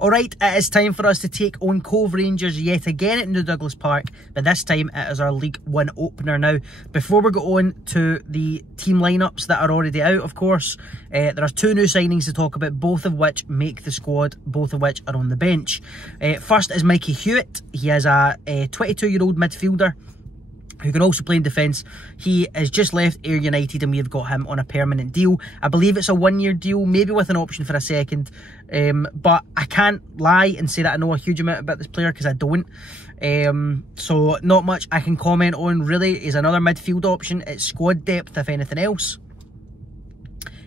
Alright, it is time for us to take on Cove Rangers yet again at New Douglas Park, but this time it is our League One opener. Now, before we go on to the team lineups that are already out, of course, there are two new signings to talk about, both of which make the squad, both of which are on the bench. First is Mikey Hewitt. He is a 22-year-old midfielder who can also play in defence. He has just left Ayr United and we have got him on a permanent deal. I believe it's a one-year deal, maybe with an option for a second. But I can't lie and say that I know a huge amount about this player because I don't. So not much I can comment on really. Is another midfield option. It's squad depth if anything else.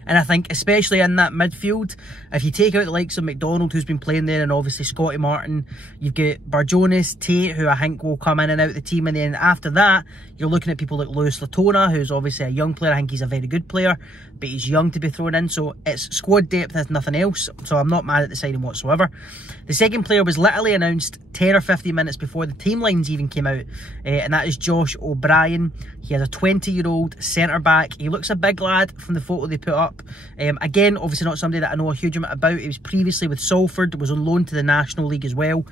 And I think especially in that midfield, if you take out the likes of McDonald, who's been playing there, and obviously Scotty Martin, you've got Barjonas, Tate, who I think will come in and out of the team. And then after that, you're looking at people like Lewis Latona, who's obviously a young player. I think he's a very good player, but he's young to be thrown in. So it's squad depth if nothing else. So I'm not mad at the signing whatsoever. The second player was literally announced 10 or 15 minutes before the team lines even came out. And that is Josh O'Brien. He is a 20-year-old centre-back. He looks a big lad from the photo they put up. Again, obviously not somebody that I know a huge amount about. He was previously with Salford, was on loan to the National League as well.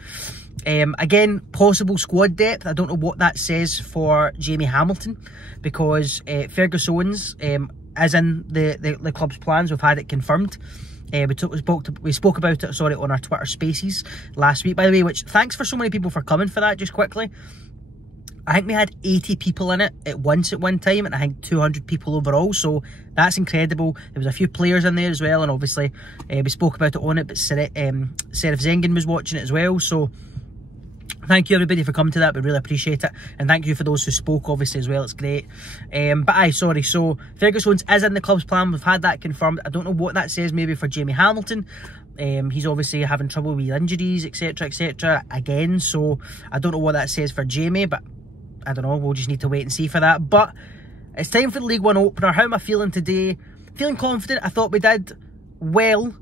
Again, possible squad depth. I don't know what that says for Jamie Hamilton, because Fergus Owens is in the club's plans. We've had it confirmed. We spoke about it, sorry, on our Twitter Spaces last week, by the way, which thanks for so many people for coming for that, just quickly. I think we had 80 people in it at one time, and I think 200 people overall, so that's incredible. There was a few players in there as well, and obviously we spoke about it on it, but Serif Zengen was watching it as well, so thank you everybody for coming to that. We really appreciate it, and thank you for those who spoke obviously as well. It's great. So Fergus Owens is in the club's plan. We've had that confirmed. I don't know what that says maybe for Jamie Hamilton. He's obviously having trouble with injuries, etc again, so I don't know what that says for Jamie, but I don't know, we'll just need to wait and see for that. But it's time for the League One opener. How am I feeling today? Feeling confident. I thought we did well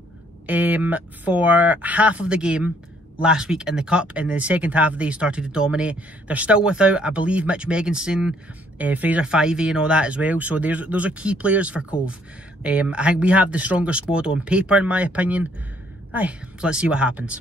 for half of the game last week in the Cup. In the second half, they started to dominate. They're still without, I believe, Mitch Megginson, Fraser Fivey and all that as well. So those are key players for Cove. I think we have the stronger squad on paper, in my opinion. So let's see what happens.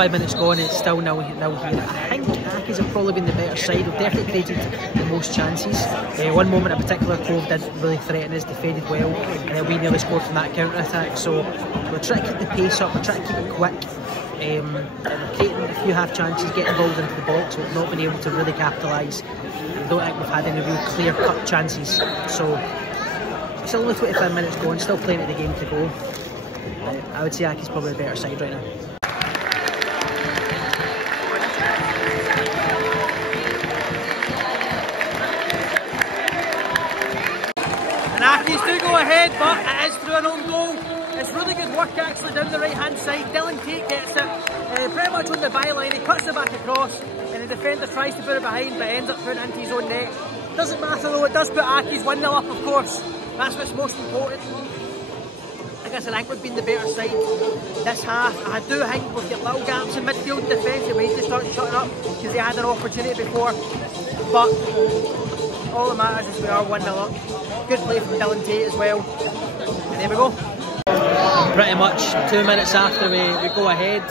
Minutes gone, it's still nil here. I think Accies have probably been the better side. We've definitely created the most chances. One moment in particular, Cove did really threaten us, defended well, and then we nearly scored from that counter-attack. So we're trying to keep the pace up, we're trying to keep it quick, and we're creating a few half chances, getting involved into the box. We've not been able to really capitalise. I don't think we've had any real clear-cut chances. So it's only 25 minutes gone, still plenty of the game to go. I would say Accies probably the better side right now. Accies do go ahead, but it is through an own goal. It's really good work actually down the right hand side. Dylan Tate gets it pretty much on the byline. He cuts it back across, and the defender tries to put it behind, but ends up putting it into his own net. Doesn't matter though, it does put Accies 1-0 up, of course. That's what's most important. Like I said, I think we've been the better side this half. I do think we've got little gaps in midfield and defence that we need to start shutting up, because they had an opportunity before. But all that matters is we are 1-0 up. Good play from Dylan Tate as well, and there we go. Pretty much 2 minutes after we go ahead,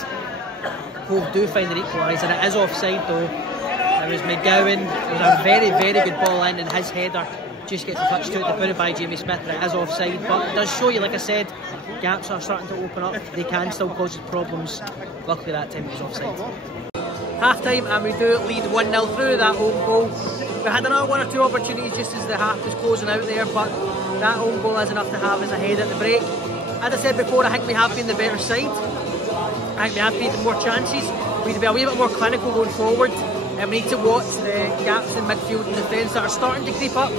Cove do find the equaliser. It is offside though. It was McGowan. It was a very good ball in, and his header just gets a touch to it to put it by Jamie Smith. It is offside, but it does show you, like I said, gaps are starting to open up. They can still cause problems. Luckily that time it was offside. Half time, and we do lead 1-0 through that home goal. We had another one or two opportunities just as the half was closing out there, but that own goal is enough to have us ahead at the break. As I said before, I think we have been the better side. I think we have created more chances. We need to be a wee bit more clinical going forward, and we need to watch the gaps in midfield and defence that are starting to creep up.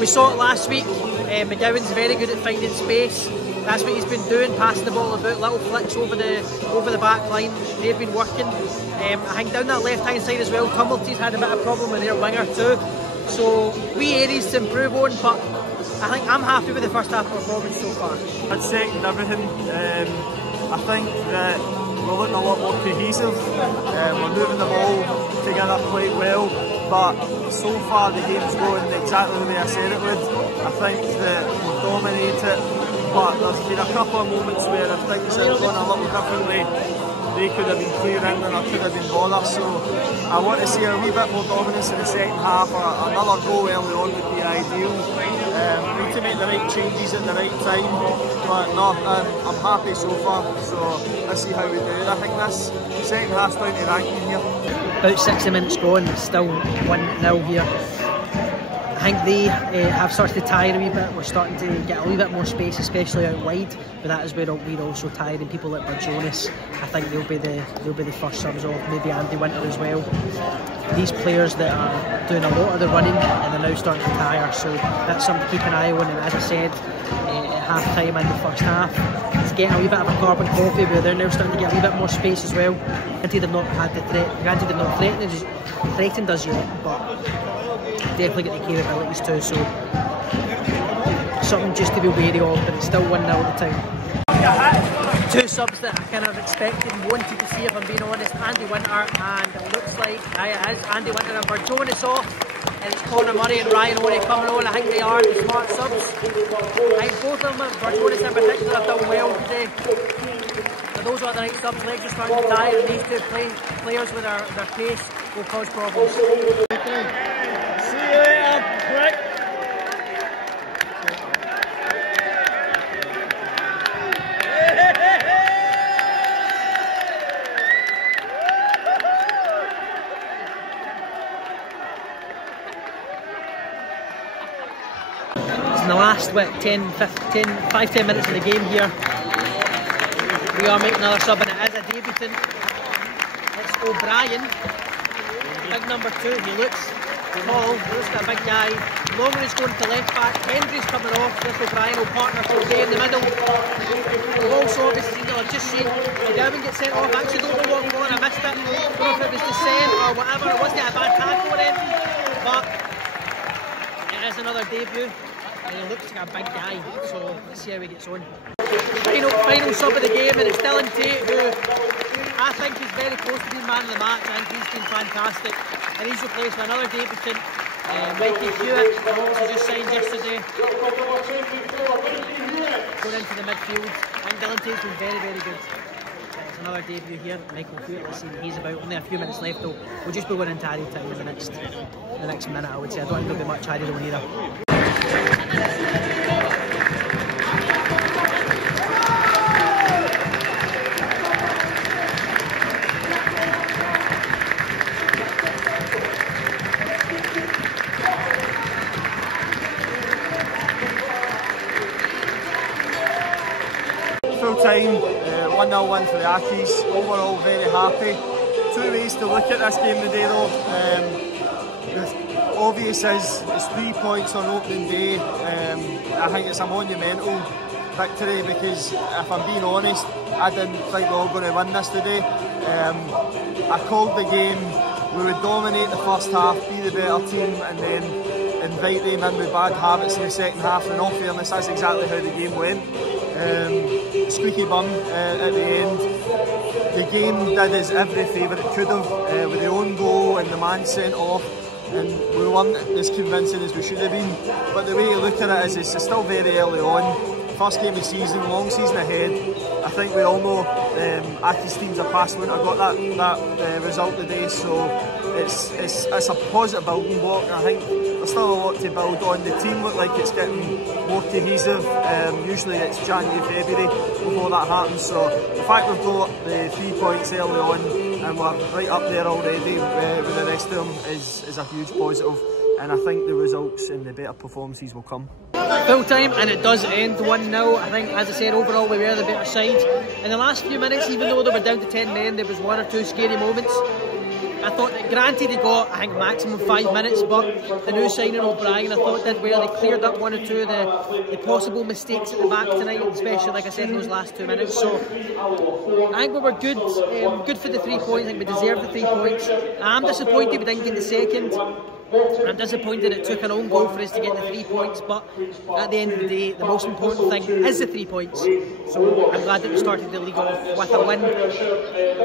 We saw it last week. McGowan's very good at finding space. That's what he's been doing, passing the ball about, little flicks over the back line. They've been working. I think down that left hand side as well, Tumulty's had a bit of problem with their winger too. So wee areas to improve on, but I think I'm happy with the first half performance so far. I'd second everything. I think that we're looking a lot more cohesive. We're moving the ball together quite well, but so far the game's going exactly the way I said it would. I think that we'll dominate it, but there's been a couple of moments where if things have gone a little differently, they could have been clear in and I could have been bother. So I want to see a wee bit more dominance in the second half. Another goal early on would be ideal. We need to make the right changes at the right time, but no, I'm happy so far. So let's see how we do. I think this second half's down to ranking here. About 60 minutes gone, still 1-0 here. I think they have started to tire a wee bit. We're starting to get a wee bit more space, especially out wide. But that is where we're also tiring people like Jonas. I think they'll be the first subs off. Maybe Andy Winter as well. These players that are doing a lot of the running and they're now starting to tire. So that's something to keep an eye on. And as I said, at half time in the first half, it's getting a wee bit of a carbon copy where they're now starting to get a wee bit more space as well. Granted, they've not had the threat. Granted, they've not threatened us yet, but definitely get the capabilities too, so something just to be wary of, but it's still 1-0 at the time. Two subs that I kind of expected and wanted to see, if I'm being honest. Andy Winter, and it looks like it is Andy Winter and Jonas off, and it's Connor Murray and Ryan Oney coming on. I think they are the smart subs. I think both of them, Jonas in particular, have done well today. But those are the right subs. Legs are starting to tire, and these two players with their pace will cause problems. In the last 5-10 minutes of the game here, we are making another sub, and it is a debutant. It's O'Brien, big number 2. He looks tall, he looks like a big guy. Longer is going to left back. Hendry's coming off. This O'Brien will partner for Gay in the middle. We've also obviously seen, I've just seen Devin get sent off. I actually don't know what going on, I missed it. I don't know if it was descent or whatever. It wasn't a bad tackle or anything, but it is another debut. And he looks like a big guy, so let's see how he gets on. Final sub of the game, and it's Dylan Tate, who I think is very close to being man of the match. I think he's been fantastic, and he's replaced by another debutant, Mikey Hewitt, who just signed yesterday. Going into the midfield. I think Dylan Tate's been very, very good. There's another debut here, Michael Hewitt. Let's see what he's about. Only a few minutes left though. We'll just be going into added time in the next minute, I would say. I don't think there'll be much added on either. Full time, 1-0 win for the Accies. Overall very happy. Two ways to look at this game today though. The obvious is it's 3 points on opening day. I think it's a monumental victory because if I'm being honest, I didn't think we were all going to win this today. I called the game, we would dominate the first half, be the better team, and then invite them in with bad habits in the second half. And in all fairness, that's exactly how the game went. Squeaky bum at the end. The game did us every favour it could have, with the own goal and the man sent off, and we weren't as convincing as we should have been. But the way you look at it is it's still very early on. First game of the season, long season ahead. I think we all know Accies teams are past winter, got that result today, so it's a positive building block. I think there's still a lot to build on. The team look like it's getting more cohesive. Usually it's January, February before that happens, so the fact we've got the 3 points early on and we're right up there already with the rest of them is a huge positive, and I think the results and the better performances will come. Full time, and it does end 1-0. I think, as I said, overall we were the better side. In the last few minutes, even though they were down to 10 men, there was 1 or 2 scary moments. I thought that, granted, they got, I think, maximum 5 minutes, but the new signing O'Brien, I thought did well. They cleared up 1 or 2 of the possible mistakes at the back tonight, especially, like I said, in those last 2 minutes. So I think we were good, good for the 3 points. I think we deserved the 3 points. I'm disappointed we didn't get the second. I'm disappointed it took an own goal for us to get the 3 points, but at the end of the day, the most important thing is the 3 points. So I'm glad that we started the league off with a win.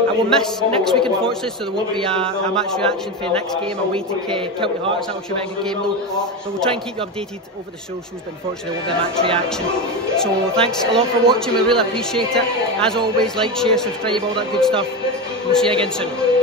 I will miss next week, unfortunately, so there won't be a match reaction for the next game away to Kilty Hearts. That will should be a good game though. But we'll try and keep you updated over the socials, but unfortunately there won't be a match reaction. So thanks a lot for watching, we really appreciate it. As always, like, share, subscribe, all that good stuff. We'll see you again soon.